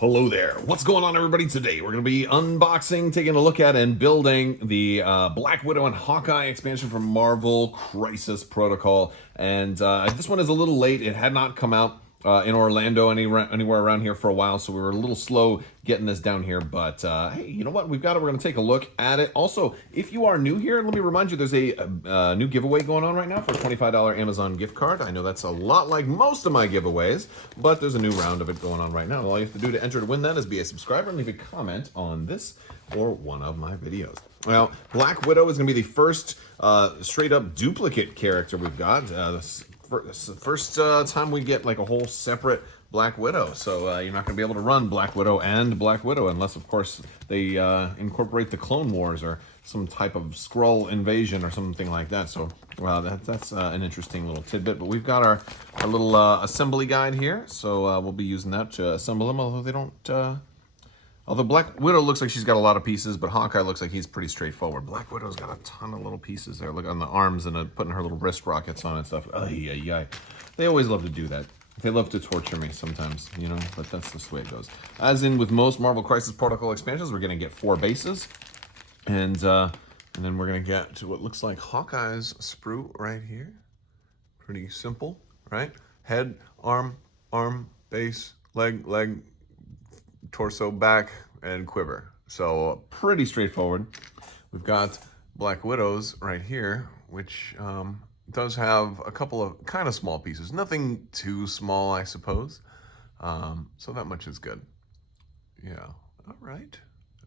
Hello there. What's going on, everybody? Today we're going to be unboxing, taking a look at, and building the Black Widow and Hawkeye expansion from Marvel Crisis Protocol. And this one is a little late. It had not come out in Orlando anywhere around here for a while, so we were a little slow getting this down here. But hey, you know what? We've got it. We're going to take a look at it. Also, if you are new here, let me remind you, there's a new giveaway going on right now for a $25 Amazon gift card. I know that's a lot like most of my giveaways, but there's a new round of it going on right now. All you have to do to enter to win that is be a subscriber and leave a comment on this or one of my videos. Well, Black Widow is going to be the first straight-up duplicate character we've got. First time we get like a whole separate Black Widow, so you're not going to be able to run Black Widow and Black Widow unless, of course, they incorporate the Clone Wars or some type of Skrull invasion or something like that. So that's an interesting little tidbit. But we've got our little assembly guide here, so we'll be using that to assemble them, although they don't... Although Black Widow looks like she's got a lot of pieces, but Hawkeye looks like he's pretty straightforward. Black Widow's got a ton of little pieces there. Look on the arms and putting her little wrist rockets on and stuff. They always love to do that. They love to torture me sometimes, you know, but that's just the way it goes. As in with most Marvel Crisis Protocol expansions, we're going to get 4 bases. And then we're going to get to what looks like Hawkeye's sprue right here. Pretty simple, right? Head, arm, base, leg, torso, back, and quiver. So pretty straightforward. We've got Black Widows right here, which does have a couple of kind of small pieces. Nothing too small, I suppose. So that much is good. Yeah. All right.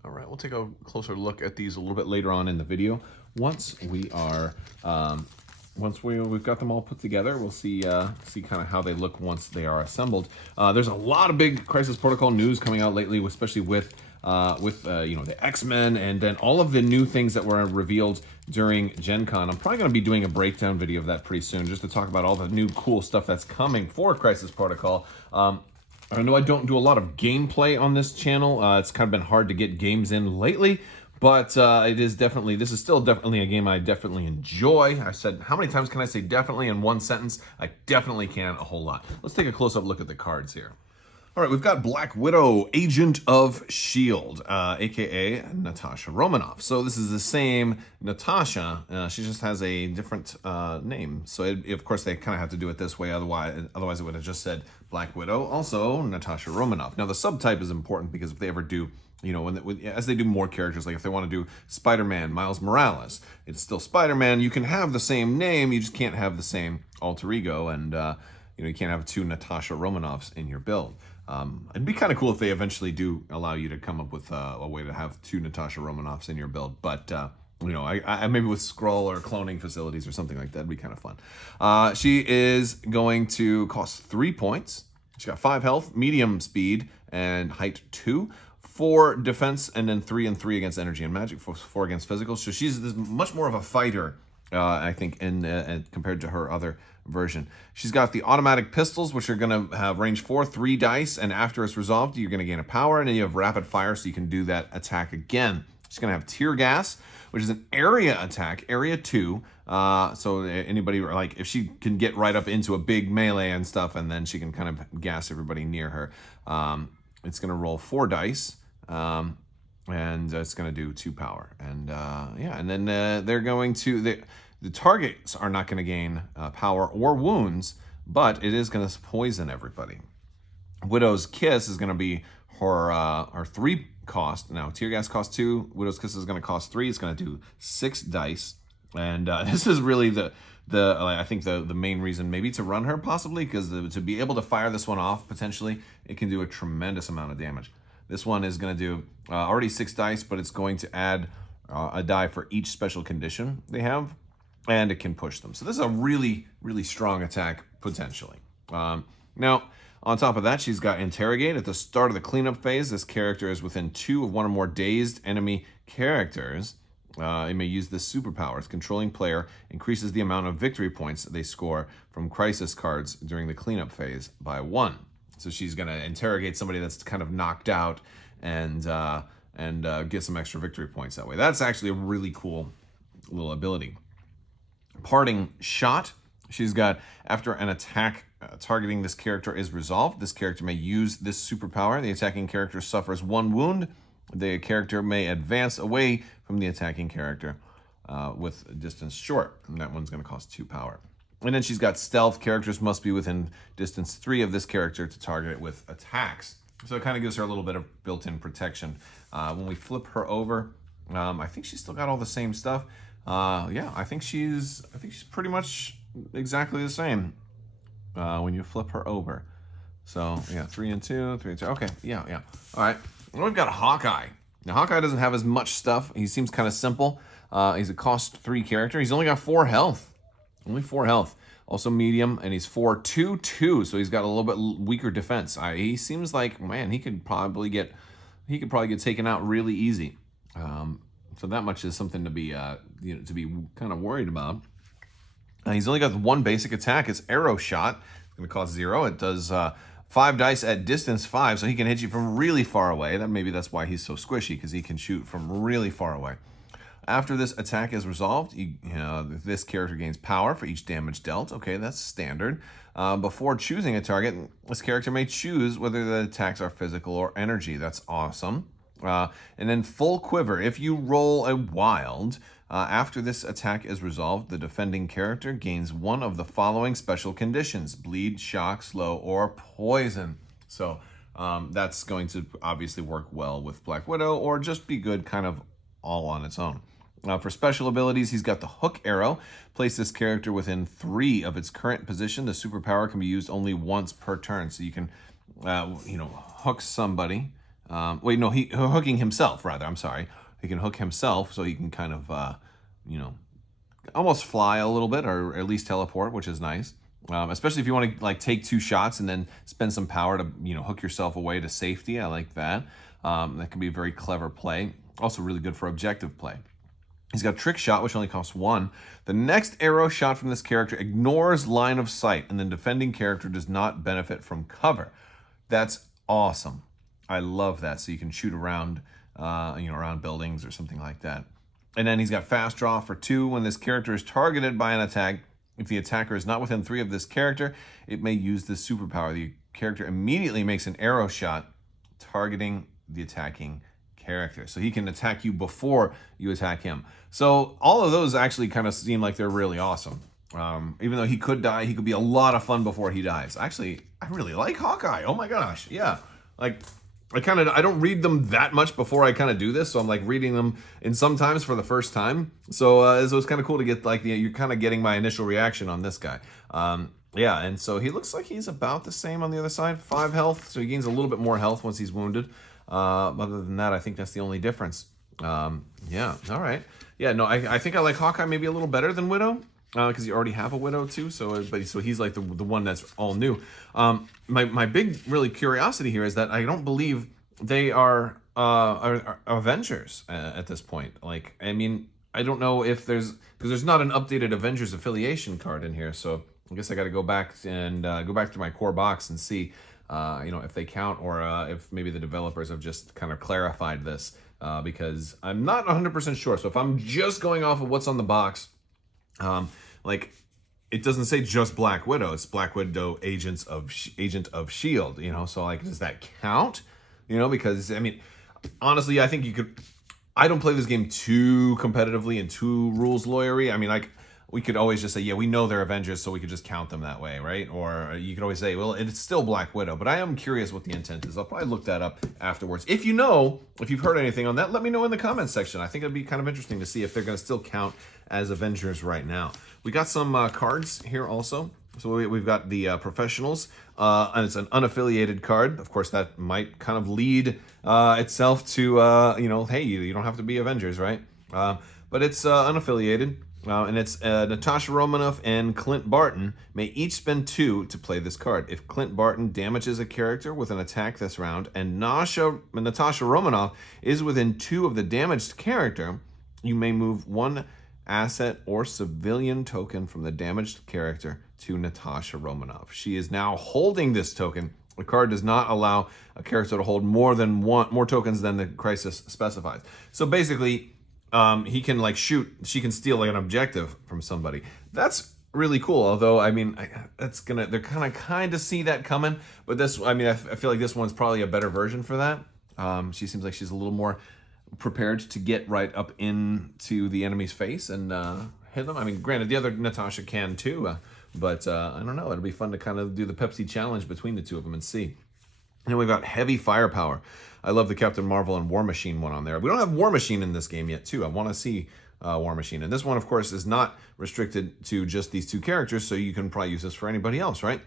We'll take a closer look at these a little bit later on in the video. Once we've got them all put together, we'll see kind of how they look once they are assembled. There's a lot of big Crisis Protocol news coming out lately, especially with the X-Men and then all of the new things that were revealed during Gen Con. I'm probably going to be doing a breakdown video of that pretty soon, just to talk about all the new cool stuff that's coming for Crisis Protocol. I know I don't do a lot of gameplay on this channel. It's kind of been hard to get games in lately. But this is still definitely a game I definitely enjoy. I said, how many times can I say definitely in one sentence? I definitely can a whole lot. Let's take a close-up look at the cards here. All right, we've got Black Widow, Agent of S.H.I.E.L.D., a.k.a. Natasha Romanoff. So this is the same Natasha. She just has a different name. So, of course, they kind of have to do it this way. Otherwise, it would have just said Black Widow, also Natasha Romanoff. Now, the subtype is important because if they ever do... as they do more characters, like if they want to do Spider-Man, Miles Morales, it's still Spider-Man. You can have the same name, you just can't have the same alter ego, and you can't have 2 Natasha Romanoffs in your build. It'd be kind of cool if they eventually do allow you to come up with a way to have 2 Natasha Romanoffs in your build, but I maybe with Skrull or cloning facilities or something like that, it'd be kind of fun. She is going to cost 3 points. She's got 5 health, medium speed, and height 2. 4 defense, and then 3 and 3 against energy and magic, 4 against physical. So she's much more of a fighter, I think, compared to her other version. She's got the automatic pistols, which are going to have range 4, 3 dice, and after it's resolved, you're going to gain a power, and then you have rapid fire, so you can do that attack again. She's going to have tear gas, which is an area attack, area 2. So anybody, like, if she can get right up into a big melee and stuff, and then she can kind of gas everybody near her. It's going to roll 4 dice. And it's going to do 2 power, and and then they're going to the targets are not going to gain power or wounds, but it is going to poison everybody. Widow's Kiss is going to be her 3 cost. Now tear gas costs 2. Widow's Kiss is going to cost 3. It's going to do 6 dice, and this is really I think the main reason maybe to run her, possibly because to be able to fire this one off potentially, it can do a tremendous amount of damage. This one is going to do already 6 dice, but it's going to add a die for each special condition they have, and it can push them. So this is a really, really strong attack, potentially. Now, on top of that, she's got Interrogate. At the start of the cleanup phase, this character is within 2 of 1 or more dazed enemy characters. It may use this superpower. Its controlling player increases the amount of victory points they score from crisis cards during the cleanup phase by 1. So she's going to interrogate somebody that's kind of knocked out and get some extra victory points that way. That's actually a really cool little ability. Parting Shot. She's got, after an attack targeting this character is resolved, this character may use this superpower. The attacking character suffers 1 wound. The character may advance away from the attacking character with a distance short. And that one's going to cost 2 power. And then she's got stealth. Characters must be within distance 3 of this character to target it with attacks. So it kind of gives her a little bit of built-in protection. When we flip her over, I think she's still got all the same stuff. Yeah, I think she's pretty much exactly the same when you flip her over. So yeah, 3 and 2, 3 and 2. Okay, yeah. All right. Well, we've got Hawkeye. Now Hawkeye doesn't have as much stuff. He seems kind of simple. He's a cost 3 character. He's only got 4 health. Only 4 health. Also medium, and he's 4/2/2, so he's got a little bit weaker defense. He seems like, man, he could probably get taken out really easy. So that much is something to be to be kind of worried about. He's only got 1 basic attack. It's arrow shot. It's going to cost 0. It does 5 dice at distance 5, so he can hit you from really far away. Maybe that's why he's so squishy, because he can shoot from really far away. After this attack is resolved, this character gains power for each damage dealt. Okay, that's standard. Before choosing a target, this character may choose whether the attacks are physical or energy. That's awesome. And then full quiver. If you roll a wild, after this attack is resolved, the defending character gains 1 of the following special conditions: bleed, shock, slow, or poison. So that's going to obviously work well with Black Widow, or just be good kind of all on its own. For special abilities, he's got the hook arrow. Place this character within 3 of its current position. The superpower can be used only once per turn. So you can, hook somebody. Hooking himself, rather. I'm sorry. He can hook himself, so he can kind of, almost fly a little bit, or at least teleport, which is nice. Especially if you want to take 2 shots and then spend some power to, hook yourself away to safety. I like that. That can be a very clever play. Also really good for objective play. He's got trick shot, which only costs 1. The next arrow shot from this character ignores line of sight, and the defending character does not benefit from cover. That's awesome. I love that. So you can shoot around, around buildings or something like that. And then he's got fast draw for 2. When this character is targeted by an attack, if the attacker is not within 3 of this character, it may use this superpower. The character immediately makes an arrow shot targeting the attacking character. So he can attack you before you attack him. So all of those actually kind of seem like they're really awesome. Even though he could die, he could be a lot of fun before he dies. Actually, I really like Hawkeye. Oh my gosh. Yeah. I don't read them that much before I kind of do this. So I'm reading them in sometimes for the first time. So it's kind of cool to get you're kind of getting my initial reaction on this guy. Yeah, and so he looks like he's about the same on the other side. 5 health, so he gains a little bit more health once he's wounded. Other than that, I think that's the only difference. Yeah, all right. Yeah, no, I think I like Hawkeye maybe a little better than Widow, because you already have a Widow too. So he's like the one that's all new. My big really curiosity here is that I don't believe they are Avengers at this point. I don't know if because there's not an updated Avengers affiliation card in here. So I guess I got to go back to my core box and see. If they count, or if maybe the developers have just kind of clarified this, because I'm not 100% sure. So if I'm just going off of what's on the box, it doesn't say just Black Widow. It's Black Widow Agent of S.H.I.E.L.D., so does that count? Because, honestly, I think you could... I don't play this game too competitively and too rules lawyery. We could always just say, yeah, we know they're Avengers, so we could just count them that way, right? Or you could always say, well, it's still Black Widow. But I am curious what the intent is. I'll probably look that up afterwards. If you've heard anything on that, let me know in the comments section. I think it'd be kind of interesting to see if they're going to still count as Avengers right now. We got some cards here also. So we've got the professionals, and it's an unaffiliated card. Of course, that might kind of lead itself to, hey, you don't have to be Avengers, right? But it's unaffiliated. And it's Natasha Romanoff and Clint Barton may each spend 2 to play this card. If Clint Barton damages a character with an attack this round, and Natasha Romanoff is within 2 of the damaged character, you may move 1 asset or civilian token from the damaged character to Natasha Romanoff. She is now holding this token. The card does not allow a character to hold more tokens than the crisis specifies. So basically, he can shoot. She can steal an objective from somebody. That's really cool. Although, I mean, they're kind of see that coming. But this, I mean, I feel like this one's probably a better version for that. She seems like she's a little more prepared to get right up into the enemy's face and hit them. I mean, granted, the other Natasha can too, but I don't know. It'll be fun to kind of do the Pepsi challenge between the two of them and see. And then we've got heavy firepower. I love the Captain Marvel and War Machine one on there. We don't have War Machine in this game yet, too. I want to see War Machine. And this one, of course, is not restricted to just these two characters, so you can probably use this for anybody else, right?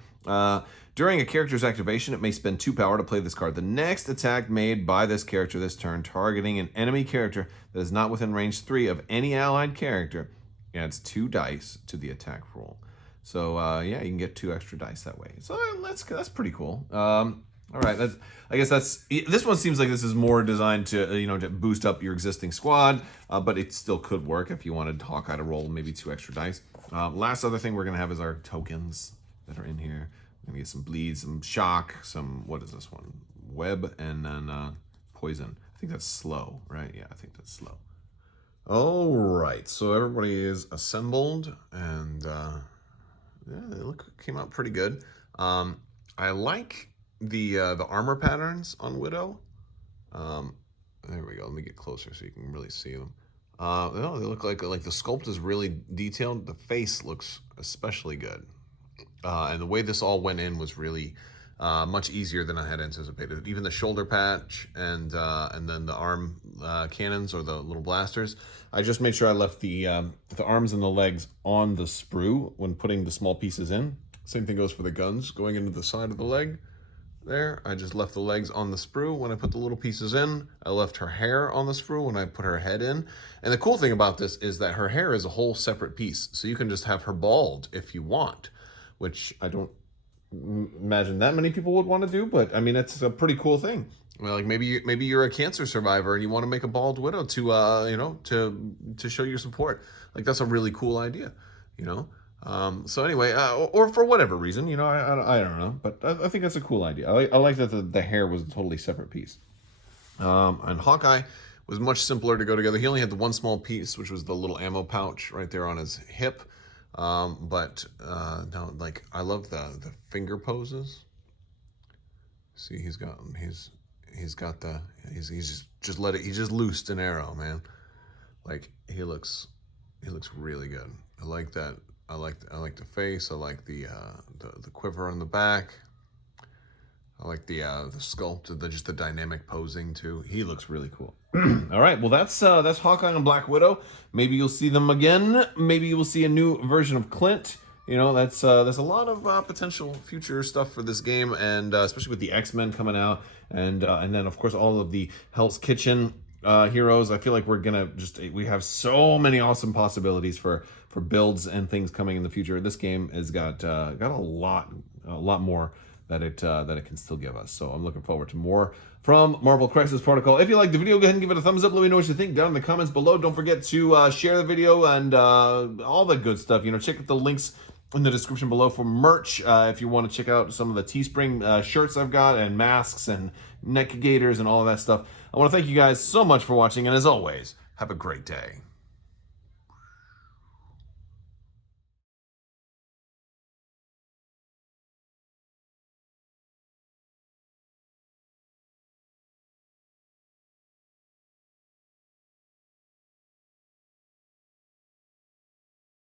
During a character's activation, it may spend 2 power to play this card. The next attack made by this character this turn, targeting an enemy character that is not within range 3 of any allied character, adds 2 dice to the attack roll. So, yeah, you can get 2 extra dice that way. So that's pretty cool. All right, this one seems like this is more designed to to boost up your existing squad, but it still could work if you wanted Hawkeye to roll maybe 2 extra dice. Last other thing we're gonna have is our tokens that are in here. We're gonna get some bleed, some shock, some what is this one? Web, and then poison. I think that's slow, right? Yeah, I think that's slow. All right, so everybody is assembled, and yeah, they came out pretty good. I like the armor patterns on Widow. There we go. Let me get closer so you can really see them. No, they look like the sculpt is really detailed. The face looks especially good, and the way this all went in was really much easier than I had anticipated. Even the shoulder patch and then the arm cannons or the little blasters. I just made sure I left the arms and the legs on the sprue when putting the small pieces in. Same thing goes for the guns going into the side of the leg. There, I just left the legs on the sprue when I put the little pieces in. I left her hair on the sprue when I put her head in. And the cool thing about this is that her hair is a whole separate piece. So you can just have her bald if you want, which I don't imagine that many people would want to do, but I mean, it's a pretty cool thing. Well, like maybe you're a cancer survivor and you want to make a bald widow to to show your support. Like that's a really cool idea, So anyway, or for whatever reason, I don't know, but I think that's a cool idea. I like that the hair was a totally separate piece. And Hawkeye was much simpler to go together. He only had the one small piece, which was the little ammo pouch right there on his hip. But no, like I love the finger poses. See, he's just loosed an arrow, man. Like he looks really good. I like that. I like the face. I like the quiver on the back. I like the sculpt, just the dynamic posing too. He looks really cool. All right, well that's Hawkeye and Black Widow. Maybe you'll see them again. Maybe you will see a new version of Clint. That's there's a lot of potential future stuff for this game, and especially with the X-Men coming out, and then of course all of the Hell's Kitchen heroes. I feel like we have so many awesome possibilities for builds and things coming in the future. This game has got a lot more that it can still give us. So I'm looking forward to more from Marvel Crisis Protocol. If you liked the video, go ahead and give it a thumbs up. Let me know what you think down in the comments below. Don't forget to share the video and all the good stuff. Check out the links in the description below for merch. If you want to check out some of the Teespring shirts I've got and masks and neck gaiters and all of that stuff. I want to thank you guys so much for watching, and as always, have a great day.